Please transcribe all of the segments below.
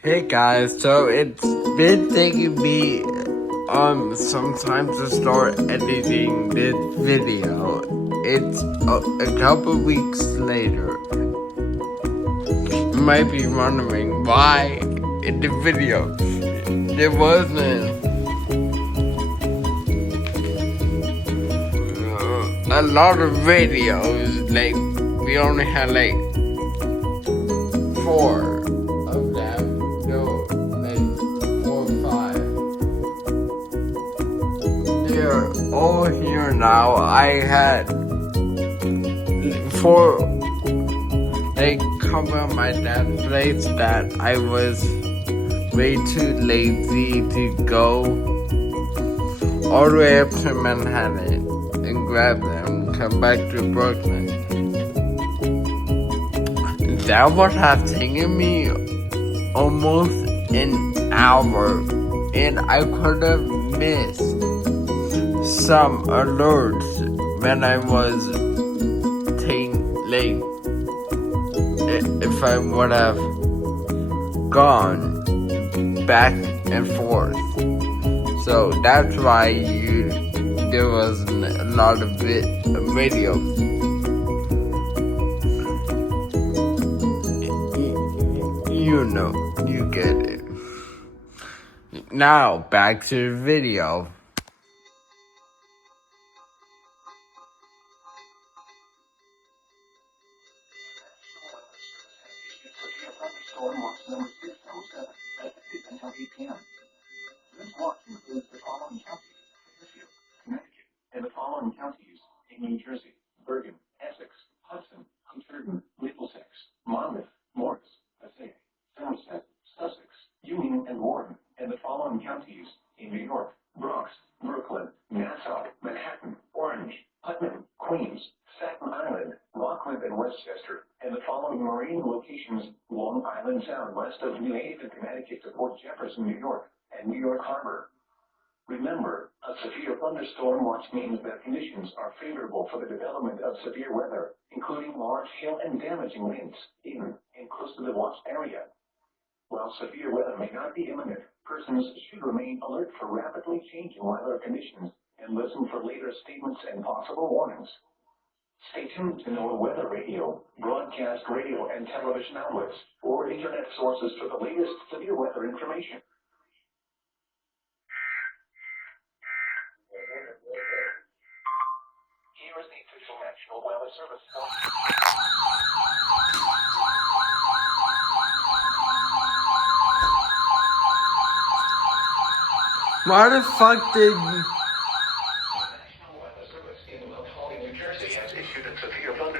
Hey guys, so it's been taking me some time to start editing this video. It's a couple weeks later. You might be wondering why in the video there wasn't a lot of videos. Like, we only had like 4 of them. No, like 4 or 5. They're all here now. I had 4 like cover my dad's place that I was way too lazy to go all the way up to Manhattan and grab them, come back to Brooklyn. That would have taken me almost an hour, and I could have missed some alerts when I was late. If I would have gone back and forth. So that's why there wasn't a lot of video. You know, you get it. Now, back to the video. Storm watch number 607 until 8 p.m. This watch includes the following counties: Fairfield, Connecticut, and the following counties in New Jersey: Bergen, Essex, Hudson, Huntington, Middlesex, Monmouth, Morris, Passaic, Somerset, Sussex, Union, and Warren, and the following counties in New York: Bronx, Brooklyn, Nassau, Manhattan, Orange, Putnam, Queens, Staten Island, Rockland, and Westchester, and the following marine locations: Long Island Sound west of New Haven, Connecticut to Port Jefferson, New York, and New York Harbor. Remember, a severe thunderstorm watch means that conditions are favorable for the development of severe weather, including large hail and damaging winds in and close to the watched area. While severe weather may not be imminent, persons should remain alert for rapidly changing weather conditions and listen for later statements and possible warnings. Stay tuned to NOAA Weather Radio, broadcast radio and television outlets, or internet sources for the latest severe weather information. Here is the official National Weather Service. Why the fuck did...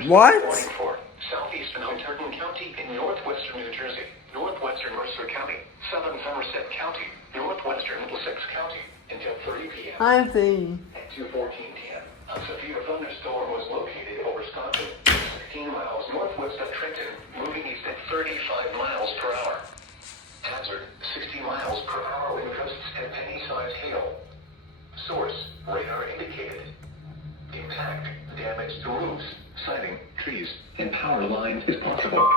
What? Warning for southeastern Huntington County in northwestern New Jersey, northwestern Mercer County, southern Somerset County, northwestern Middlesex County until 30 p.m. I think... At 2:14 p.m., a severe thunderstorm was located over Stockton, 16 miles northwest of Trenton, moving east at 35 miles per hour. Hazard, 60 miles per hour wind gusts and penny-sized hail. Source, radar indicated. Impact, damage to roofs, siding, trees, and power lines is possible.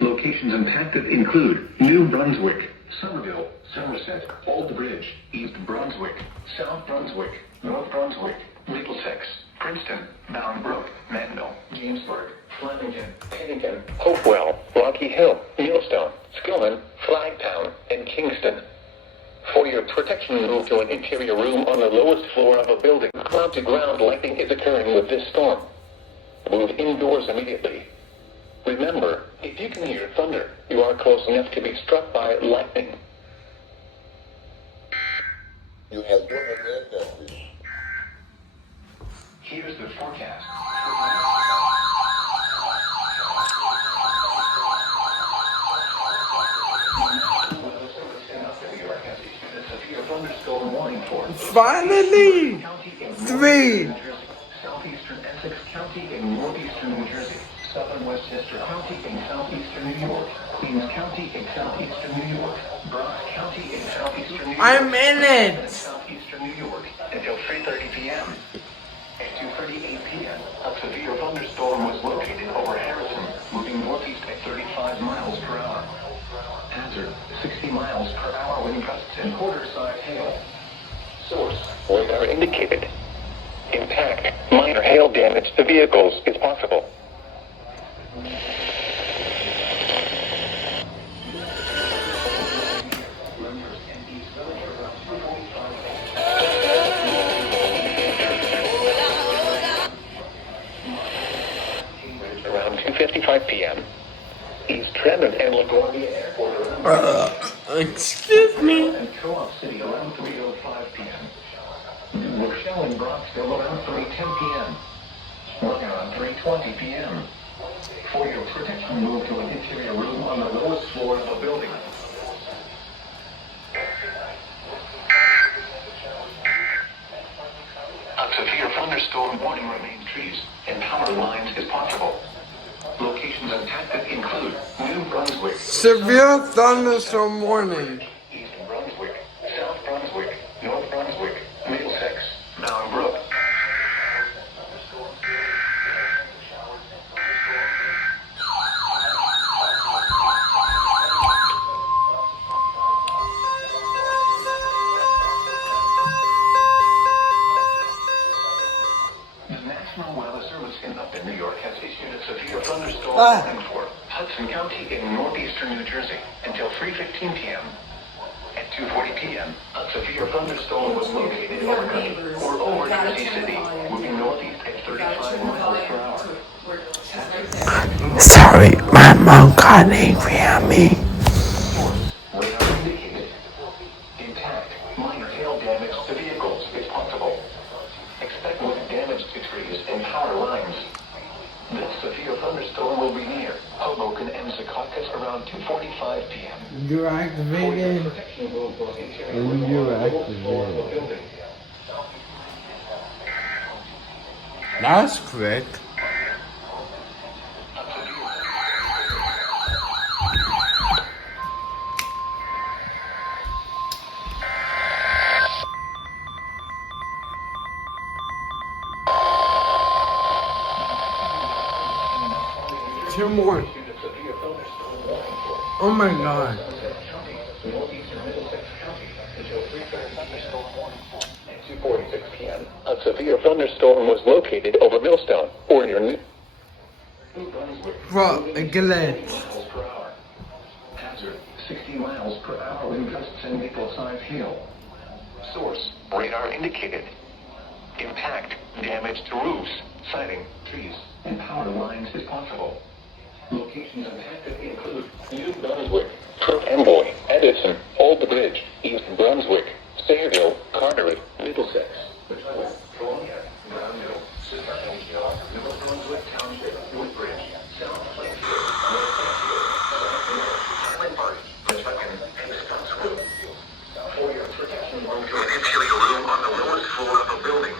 Locations impacted include New Brunswick, Somerville, Somerset, Old Bridge, East Brunswick, South Brunswick, North Brunswick, Middlesex, Princeton, Bound Brook, Mandel, Jamesburg, Flemington, Pennington, Hopewell, Rocky Hill, Millstone, Skillman, Flagtown, and Kingston. For your protection, move to an interior room on the lowest floor of a building. Ground-to-ground lightning is occurring with this storm. Move indoors immediately. Remember, if you can hear thunder, you are close enough to be struck by lightning. You have one message. Here's the forecast. Thunderstorm warning for Finally! 3! Southeastern Essex County in northeastern New Jersey, southern Westchester County in southeastern New York, Queens County in southeastern New York, Bronx County in southeastern New York. I'm in it! Southeastern New York until 3:30 p.m. At 2:38 p.m., a severe thunderstorm was located over Harrison, moving northeast at 35 miles per hour. Hazard. Hazard, 60 miles per hour wind gusts and quarter-size hail. Source, Radar indicated. Impact, minor hail damage to vehicles is possible. Around 2:55 p.m. East Trenton and LaGuardia Airport. Excuse me. And Co-op City around 3:05 p.m. Rochelle and Bronxville around 3:10 p.m. Working on 3:20 p.m. For your protection, move to an interior room on the lowest floor of a building. A severe thunderstorm warning remains. Trees and power lines is possible. Locations impacted include New Brunswick, Severe thunderstorm warning. East Brunswick, South Brunswick, North Brunswick, Middlesex, Boundbrook. The National Weather Service in New York has issued a severe thunderstorm warning for Hudson County in northeastern New Jersey until 3:15 p.m. At 2:40 p.m., a severe thunderstorm was located over Jersey City, moving northeast at 35 miles per hour. Sorry, my mom got angry at me. Source, radar indicated. Impact, minor hail damage to vehicles is possible. Expect damage to trees and power lines. This severe thunderstorm will be near Hoboken and Secaucus around 2:45 p.m. You activated. You activated. That's quick. Two more. Oh my god. At 2:46 p.m., a severe thunderstorm was located over Millstone or near New Bro, a glitch. Hazard, 60 miles per hour wind gusts and nickel-sized hail. Source, radar indicated. impact, damage to roofs, siding, trees, and power lines is possible. Locations impacted include New Brunswick, Amboy, Edison, Old Bridge, East Brunswick, Sayreville, Carteret, Middlesex, Columbia, Brownville, Centennial, New Brunswick Township, Woodbridge, South Plainfield, North Plainfield, Highland Park, Princeton, and Scottswood. For your protection, move to an interior room on the lowest floor of a building.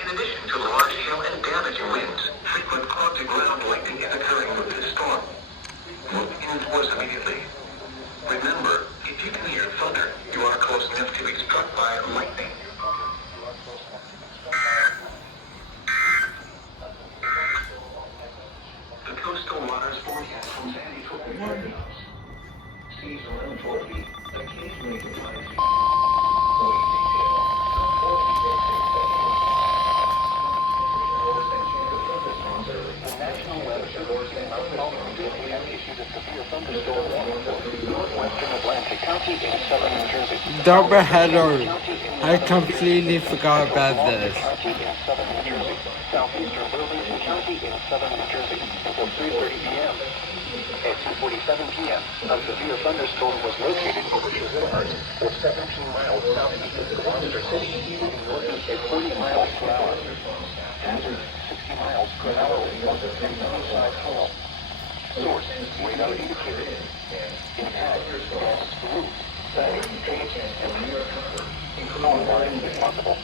In addition to large hail and damaging winds, frequent on-to-ground lightning is occurring with this storm. Move indoors immediately. Remember, if you can hear thunder, you are close enough to be struck by lightning. The coastal waters forecast from Sandy Hook and Barbados. Seas around 4 feet, occasionally to 5 feet. Wave detail. 4 feet to 6 seconds. The National Weather Service in has issued a severe thunderstorm warning for northwestern Atlantic County in southern New Jersey. Double header. I completely forgot about this. County in southern New Jersey. Southeastern Burlington County in southern New Jersey until 3:30 p.m. At 2:47 p.m., a severe thunderstorm was located over Shazard, or 17 miles southeast of Gloucester City, moving northeast at 40 miles per hour. Hazard, 60 miles per hour with up to 395 hail. Source, radar indicated. Impact, gas, roof, siding, trees, and rear cover. Including lines if possible.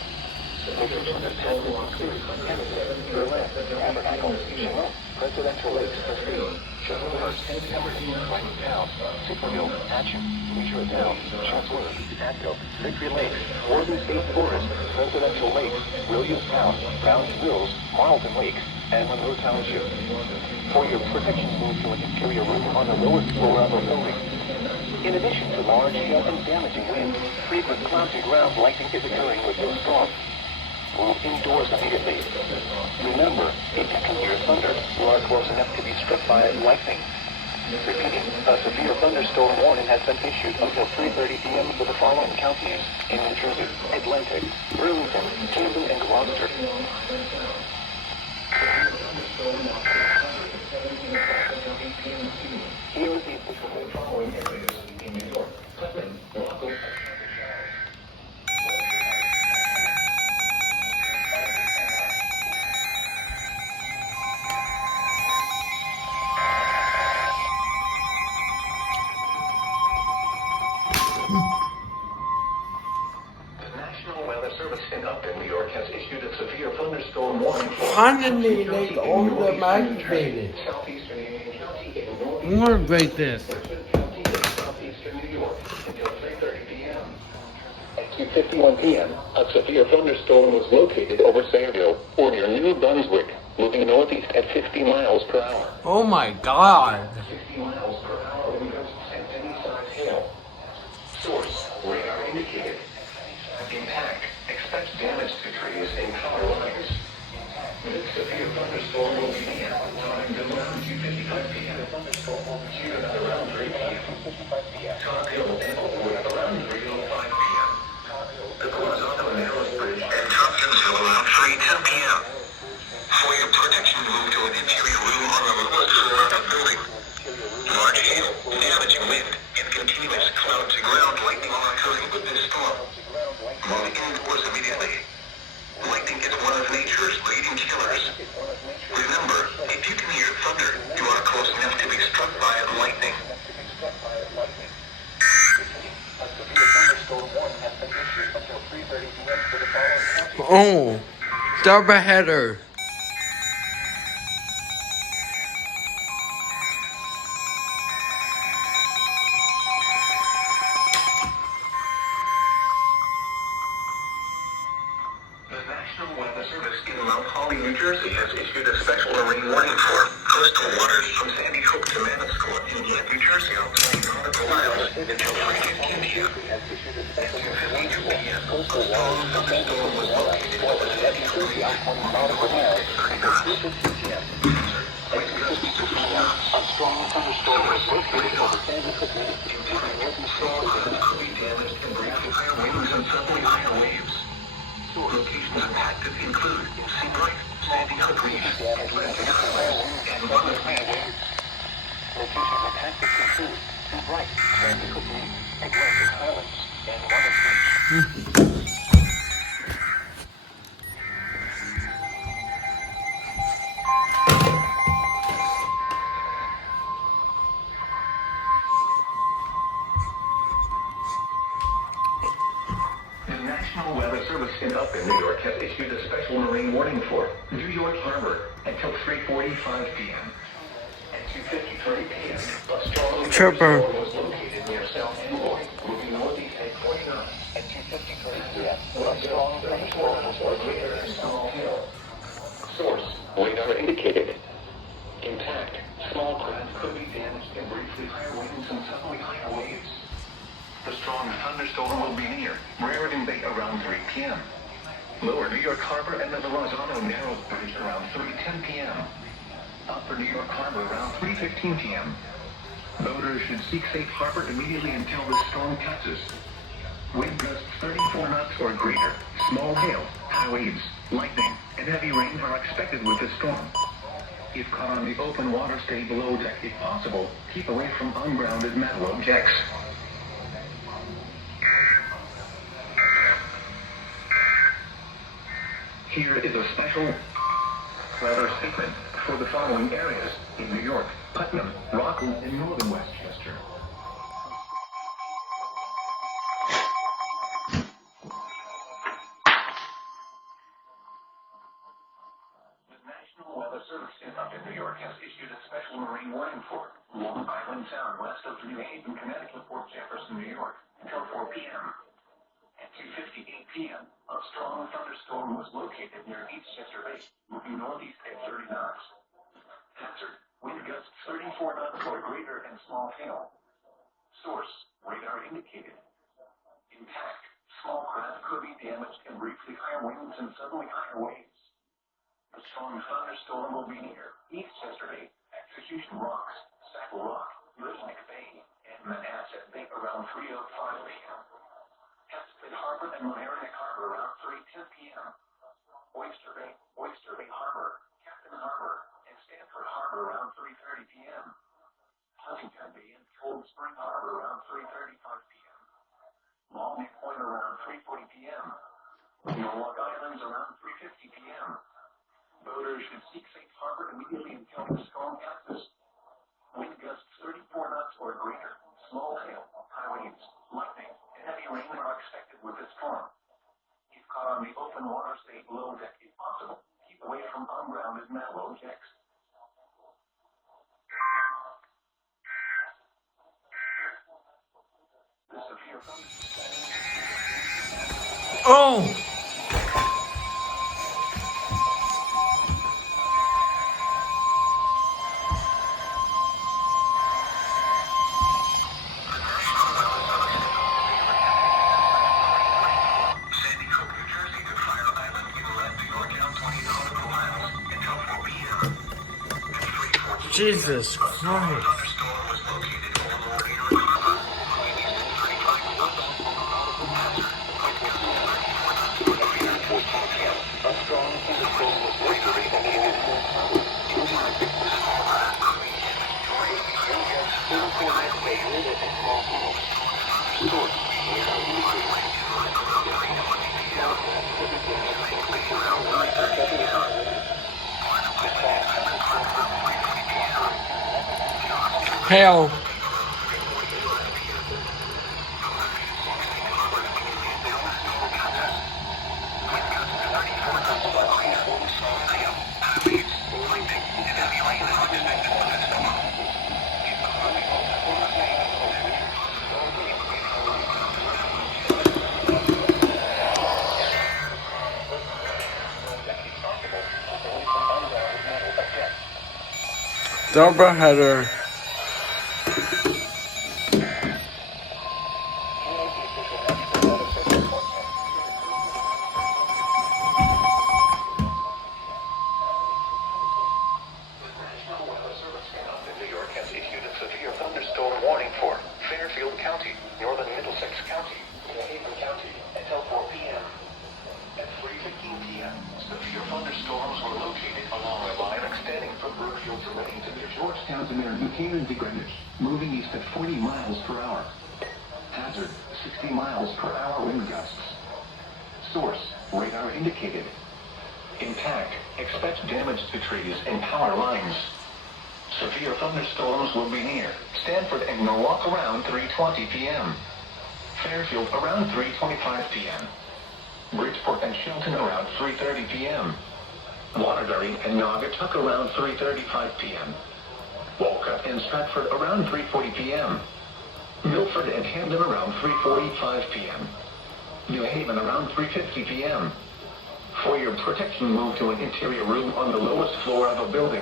Locations impacted include Hempstead, Berlin, Tabernacle, Chinook, Presidential Lakes, Chislehurst, Aberdeen, Whitingtown, Superville, Atcham, Leisure Town, Chatsworth, Atco, Victory Lakes, Warden State Forest, Presidential Lakes, Williamstown, Browns Mills, Marlton Lakes, and Monroe Township. For your protection, move to an interior room on the lowest floor of a building. In addition to large hail and damaging winds, frequent cloud-to-ground lightning is occurring with this storm. Move indoors immediately. Remember, if you can hear thunder, you are close enough to be struck by lightning. Repeating, a severe thunderstorm warning has been issued until 3:30 p.m. for the following counties in New Jersey: Atlantic, Burlington, Camden, and Gloucester. Here is the following areas in New York: Putnam, Rockland, Service in Upton, New York has issued a severe thunderstorm warning for Finally, they all them activated. southeastern Union County and northeastern I'm gonna break this. County and southeastern New York until 3:30 p.m. At 2:51 p.m., a severe thunderstorm was located over Sayreville or near New Brunswick, moving northeast at 50 miles per hour. Oh my god. 50 miles per hour wind gusts and any size hail. Source: radar indicated. Impact: expect damage to trees and power lines. This severe thunderstorm will begin time to around 2:55 p.m. June at around 3 p.m. Top Hill and Oakwood at around 3:05 p.m. The Guazano Narrows Bridge and Tompkins Hill around 3:10 p.m. For your protection, move to an interior room on the lowest floor of the building. Large hail, damaging wind, and continuous cloud-to-ground lightning are occurring with this storm. Move indoors immediately. Lightning is one of nature's leading killers. Remember, if you can hear thunder, you are close enough to be struck by lightning. Oh, double header. Mount Holly, New Jersey has issued a special marine warning for coastal waters from Sandy Hook to Manasquan in New Jersey outside Nautical Isles until 3:15 p.m. At 2:52 p.m., a strong thunderstorm was located over Sandy Hook outside Nautical Isles until 3:15 p.m. Wind gusts to 4 knots. A strong thunderstorm was located over Sandy Hook. Small craft could be damaged and bring higher winds and suddenly higher waves. Locations impacted include Seabright, Sandy Hook Reef, Atlantic Isles, and Monmouth Beach. Locations impacted include Seabright, Sandy Hook Reef, Atlantic Islands, and Monmouth Beach. The National Weather Service in Upton, New York has issued a special marine warning for New York Harbor until 3:45 p.m. At 2:53 p.m., a strong Chopper. thunderstorm was located near South Amboy, moving northeast at 20 knots. At 2:53 p.m., a strong thunderstorm was located near Small Hill. Source: radar indicated. Impact: small craft could be damaged and briefly higher winds and suddenly higher waves. The strong thunderstorm will be near Raritan Bay around 3 p.m. Lower New York Harbor and the Verrazano Narrows Bridge around 3:10 p.m. Upper New York Harbor around 3:15 p.m. Boaters should seek safe harbor immediately until the storm passes. Wind gusts 34 knots or greater. Small hail, high waves, lightning, and heavy rain are expected with the storm. If caught on the open water, stay below deck if possible. Keep away from ungrounded metal objects. Here is a special weather statement for the following areas in New York: Putnam, Rockland, and northern Westchester. The National Weather Service in Upton, New York has issued a special marine warning for Long Island Sound west of New Haven, Connecticut, Port Jefferson, New York until 4 p.m. At 2:58 p.m., a strong thunderstorm was located near Eastchester Bay, moving northeast at 30 knots. Hazard: wind gusts 34 knots or greater and small hail. Source, radar indicated. Impact, small craft could be damaged and briefly higher winds and suddenly higher waves. A strong thunderstorm will be near East yesterday, Execution Rocks, Saddle Rock, Little Bay, and Manhasset Bay around 3:05 p.m. Hempstead Harbor and Mamaroneck Harbor around 3:10 p.m. Oyster Bay Harbor, Captain Harbor, and Stanford Harbor around 3:30 p.m. Huntington Bay and Cold Spring Harbor around 3:35 p.m. Long Neck Point around 3:40 p.m. Norwalk Islands around 3:50 p.m. Boaters should seek safe harbor immediately encountering storm passes. Wind gusts 34 knots or greater. Small hail, high winds, lightning, and heavy rain are expected with this storm. If caught on the open water, stay below deck if possible. Keep away from ungrounded mellow decks. The severe Oh! Jesus Christ. Hell. Doubleheader. moving east at 40 miles per hour. Hazard, 60 miles per hour wind gusts. Source, radar indicated. Impact, expect damage to trees and power lines. Severe thunderstorms will be near Stanford and Norwalk around 3:20 p.m. Fairfield around 3:25 p.m. Bridgeport and Shelton around 3:30 p.m. Waterbury and Naugatuck around 3:35 p.m. Walcott and Stratford around 3:40 p.m. Milford and Camden around 3:45 p.m. New Haven around 3:50 p.m. For your protection, move to an interior room on the lowest floor of a building.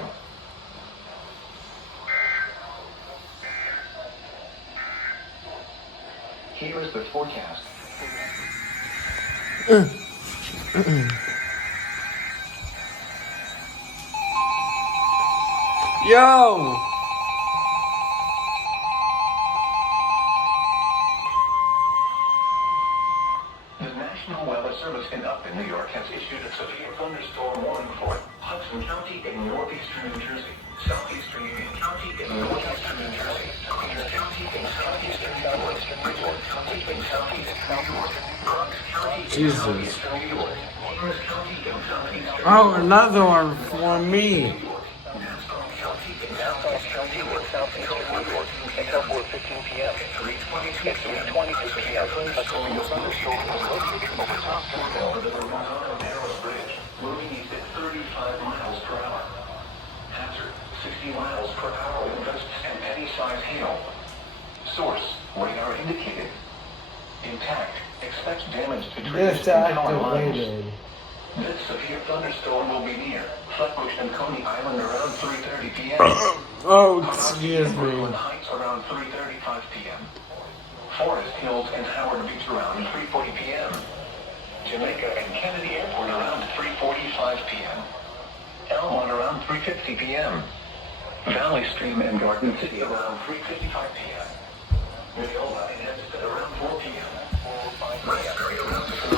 Here is the forecast. Yo! The National Weather Service in Upton, New York has issued a severe thunderstorm warning for Hudson County in northeastern New Jersey, southeastern Union County in northeastern New Jersey, Queens County in southeastern New York, Bridgewater County in southeastern New York, Bronx County in Jesus. southeastern New York, Morris County in southeastern New York. Oh, another one for me. Until 4:15 p.m. At 3:26 p.m. A storm was located over Thompsonville over the Vermont Narrows Bridge, moving east at 35 miles per hour. Hazard, 60 miles per hour wind gusts and penny-sized hail. Source, radar indicated. Impact, expect damage to trees and power lines. This severe thunderstorm will be near Flatbush and Coney Island around 3:30 p.m. Oh, excuse me. Heights around 3:35 p.m. Forest Hills and Howard Beach around 3:40 p.m. Jamaica and Kennedy Airport around 3:45 p.m. Elmont around 3:50 p.m. Valley Stream and Garden City around 3:55 p.m. Mineola and Hempstead around 4 p.m. Raspberry around 4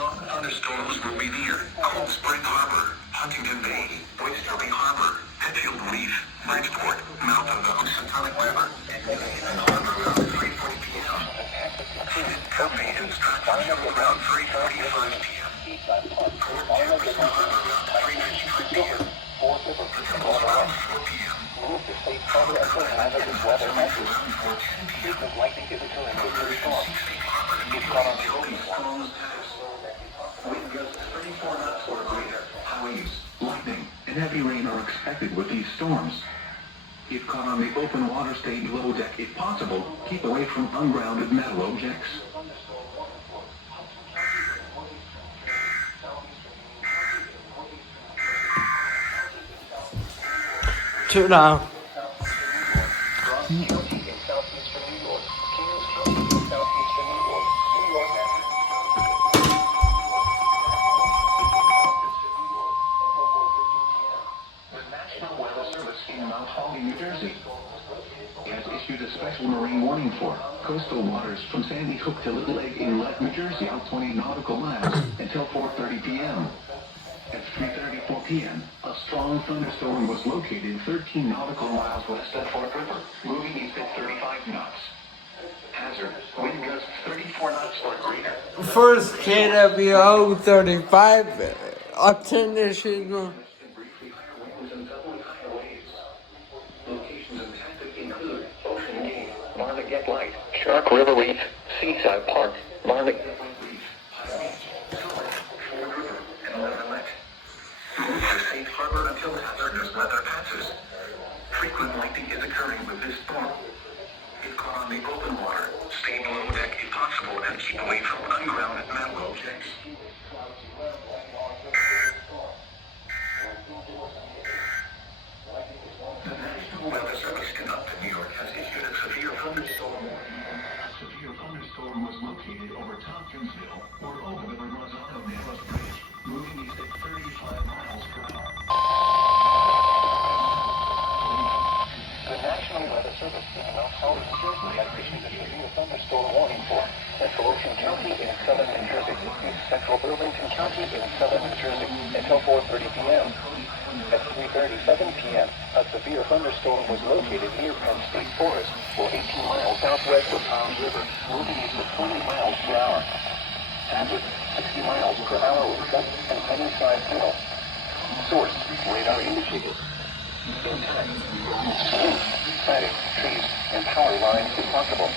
Strong thunderstorms will be near Cold Spring Harbor, Huntington Bay, Oyster Bay Harbor, Hatfield Reef, Bridgeport, mouth of the Housatonic River, and harbor around 3:40 p.m. Copy and Stratford around 3:45 p.m. Port Jefferson Harbor around 3:55 p.m. The Temple around 4 p.m. Wind gusts 34 knots or greater. Haze, lightning, and heavy rain are expected with these storms. If caught on the open water, stay below deck if possible. Keep away from ungrounded metal objects. Tune out. New Jersey has issued a special marine warning for coastal waters from Sandy Hook to Little Egg Inlet, New Jersey, out 20 nautical miles until 4:30 p.m. At 3:34 p.m., a strong thunderstorm was located 13 nautical miles west of Fort River, moving east at 35 knots. Hazard, wind gusts 34 knots or greater. First KWO 35, attention. Get Light, Shark River Reef, Seaside Park, Marley Reef, move to safe harbor until hazardous weather passes. Frequent lightning is occurring with this storm. If caught on the open water, stay below deck if possible and keep away from ungrounded metal objects. The National Weather Service conducted New York has issued a severe thunderstorm warning. A severe thunderstorm was located over Tompkinsville or over the Rosado Nails Bridge, moving east at 35 miles per hour. The National Weather Service is now Howard, New Jersey, has issued a severe thunderstorm warning for Central Ocean County in southern New Jersey, Central Burlington County in southern New Jersey until 4:30 p.m. At 3:37 p.m., a severe thunderstorm was located near Penn State Forest, or 18 miles southwest of Palms River, moving east at 20 miles per hour. Hazard, 60 miles per hour with gusts and any-sized hail. Source, radar indicated. Impact, siding, trees, and power lines if possible.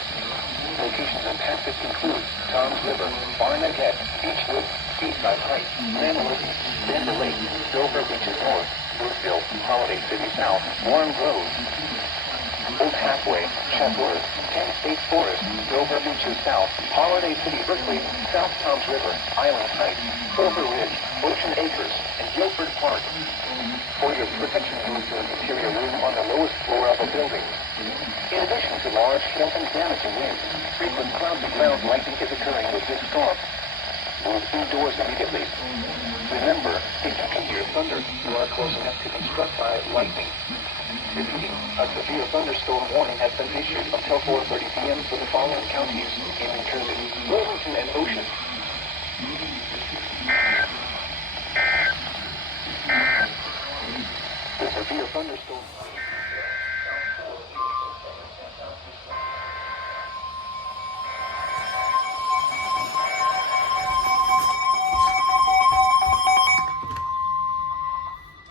Locations impacted include Toms River, Barnegat, Beechwood, Seaside Heights, Manhattan, Denver Lake, Dover Beaches North, Brookville, Holiday City South, Warren Grove. Old Halfway, Chatsworth, Penn State Forest, Dover Beaches South, Holiday City Berkeley, South Toms River, Island Heights, Silver Ridge, Ocean Acres, and Guilford Park. For your protection, use your interior room on the lowest floor of a building. In addition to large hail and damaging winds, frequent cloud-to-ground lightning is occurring with this storm. Move indoors immediately. Remember, if you can hear thunder, you are close enough to be struck by lightning. Repeating, a severe thunderstorm warning has been issued until 4:30 p.m. for the following counties in New Jersey: Wilmington and Ocean. The severe thunderstorm.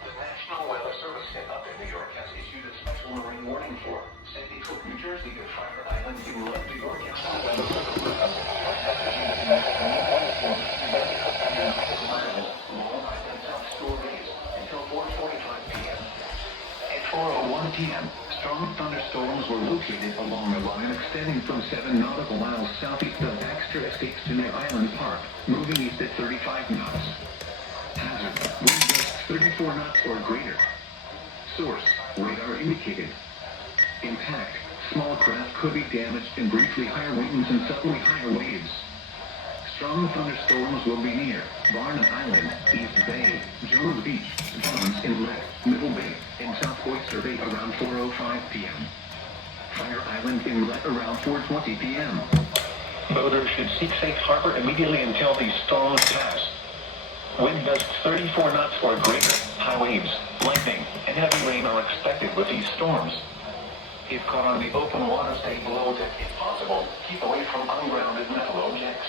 The National Weather Service up in New York has issued a special marine warning for Sandy Hook, New Jersey, and Fire Island in New York. National Weather Service up in New York has issued a special marine warning for Sandy Hook, New Jersey, and Fire Island, Long Island, South Shore days until 4:45 p.m. At 4:01 p.m., strong thunderstorms were located along a line extending from 7 nautical miles southeast of Baxter Estates to near Island Park, moving east at 35 knots. Hazard, wind gusts 34 knots or greater. Source, radar indicated. Impact, small craft could be damaged and briefly higher winds and suddenly higher waves. Strong thunderstorms will be near Barnett Island, East Bay, Jones Beach, Johns Inlet, Middle Bay, and South Oyster Bay around 4:05 p.m. Fire Island Inlet around 4:20 p.m. Boaters should seek safe harbor immediately until these storms pass. Wind gusts 34 knots or greater, high waves, lightning, and heavy rain are expected with these storms. If caught on the open water, stay below deck if possible. Keep away from ungrounded metal objects.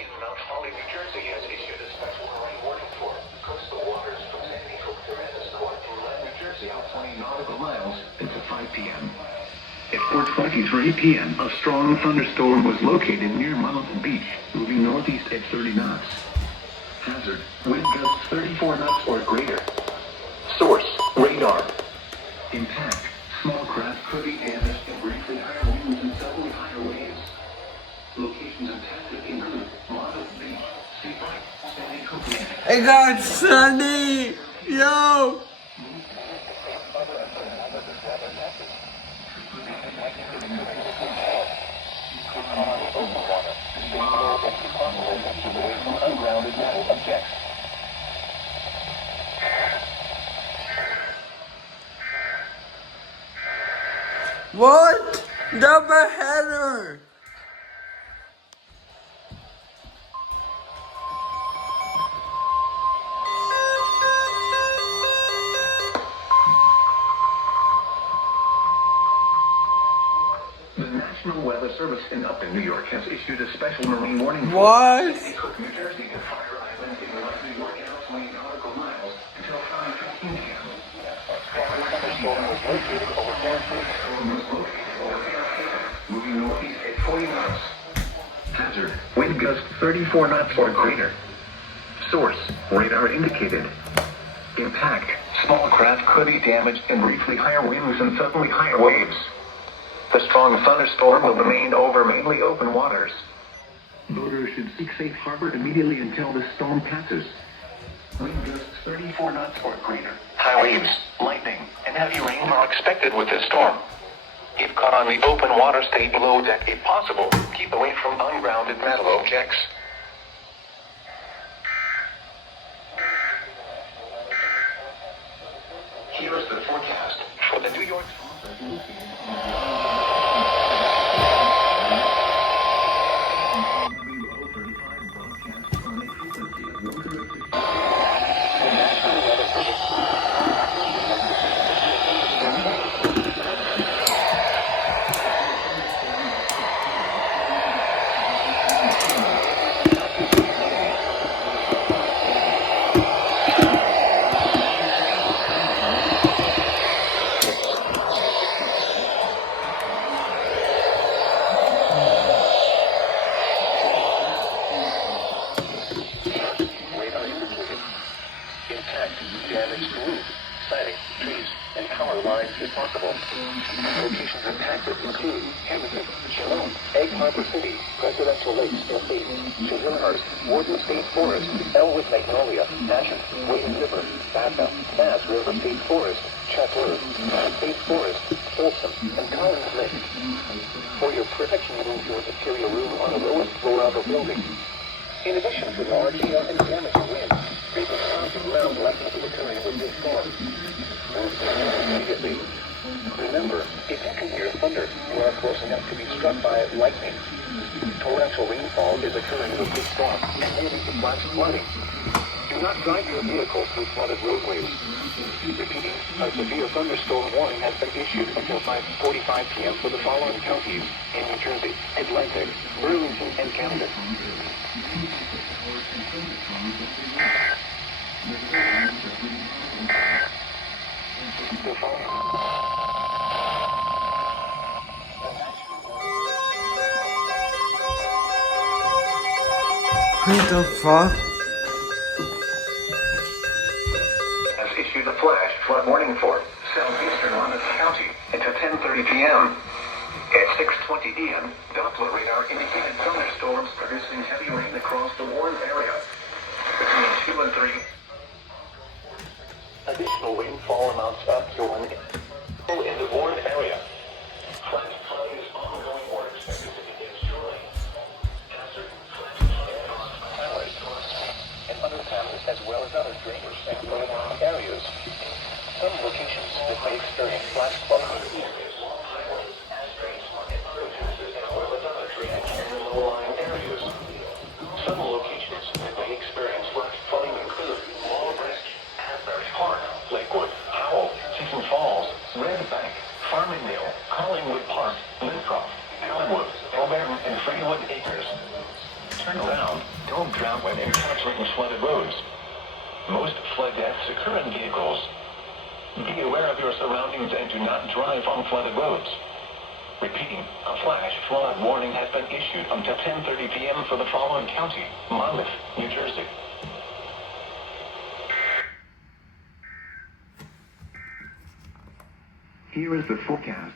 In Mount Holly, New Jersey, has issued a special marine warning for coastal waters from Sandy Hook to Manasquan inland New Jersey out 20 nautical miles until 5 p.m. At 4:23 p.m., a strong thunderstorm was located near Mountain Beach, moving northeast at 30 knots. Hazard, wind gusts 34 knots or greater. Source, radar. Impact, small craft could be damaged and briefly higher winds and suddenly higher waves. Locations impacted include Mountain Beach, Sea Bright, Sandy Hook. I got sunny! Yo! What? Double header! The National Weather Service up in New York has issued a special marine warning for What? Sandy Hook, New Jersey, and Fire Island in New York out 20 nautical miles until 5:15 p.m. Thunderstorm was located over moving northeast at 40 knots. Hazard, wind gusts 34 knots or greater. Source, radar indicated. Impact, small craft could be damaged and briefly higher winds and suddenly higher waves. The strong thunderstorm will remain over mainly open waters. Boaters should seek safe harbor immediately until the storm passes. Wind gusts 34 knots or greater. High waves, lightning, and heavy rain are expected with this storm. If caught on the open water, stay below deck if possible. Keep away from ungrounded metal objects. Here is the forecast for the New York. possible. Locations impacted include Hamilton, Shalom, Egg Harbor City, Presidential Lakes, Estates, Chisholmhurst, Warden State Forest, Elwood Magnolia, Natchez, Wading River, Bathel, Bass River State Forest, Chatler, State Forest, Folsom, and Collins Lake. For your protection, you will ensure to carry a room on the lowest floor of a building. In addition to large hail and damaging winds, frequent clouds of ground likely to occurring with this storm. Move immediately. Remember, if you can hear thunder, you are close enough to be struck by lightning. Torrential rainfall is occurring with this storm and may lead to flash flooding. Do not drive your vehicle through flooded roadways. Repeating, a severe thunderstorm warning has been issued until 5:45 p.m. for the following counties in New Jersey: Atlantic, Burlington, and Camden. The following. What the fuck? Has issued a flash flood warning for southeastern Monmouth County until 10:30 p.m. At 6:20 p.m., Doppler radar indicated thunderstorms producing heavy rain across the Warren area. Between 2 and 3. Additional rainfall amounts up to 1 inch in the Warren area. Flash flood is ongoing or expected to begin shortly. Hazard, flash, and underpasses as well as other drainage and low-lying areas. Some locations that may experience flash flood areas along highways, streets, and other uses as well as other drainage and low-lying areas. Some locations that may experience flash flooding include Long Branch, Asbury Park, Lakewood, Howell, Season Falls, Red Bank, Farming Mill, Collingwood Park, Lincroft, Allenwood, Elburn, and Freewood Acres. Turn around. Don't drown when encountering flooded roads. Most flood deaths occur in vehicles. Be aware of your surroundings and do not drive on flooded roads. Repeating, a flash flood warning has been issued until 10:30 p.m. for the following county: Monmouth, New Jersey. Here is the forecast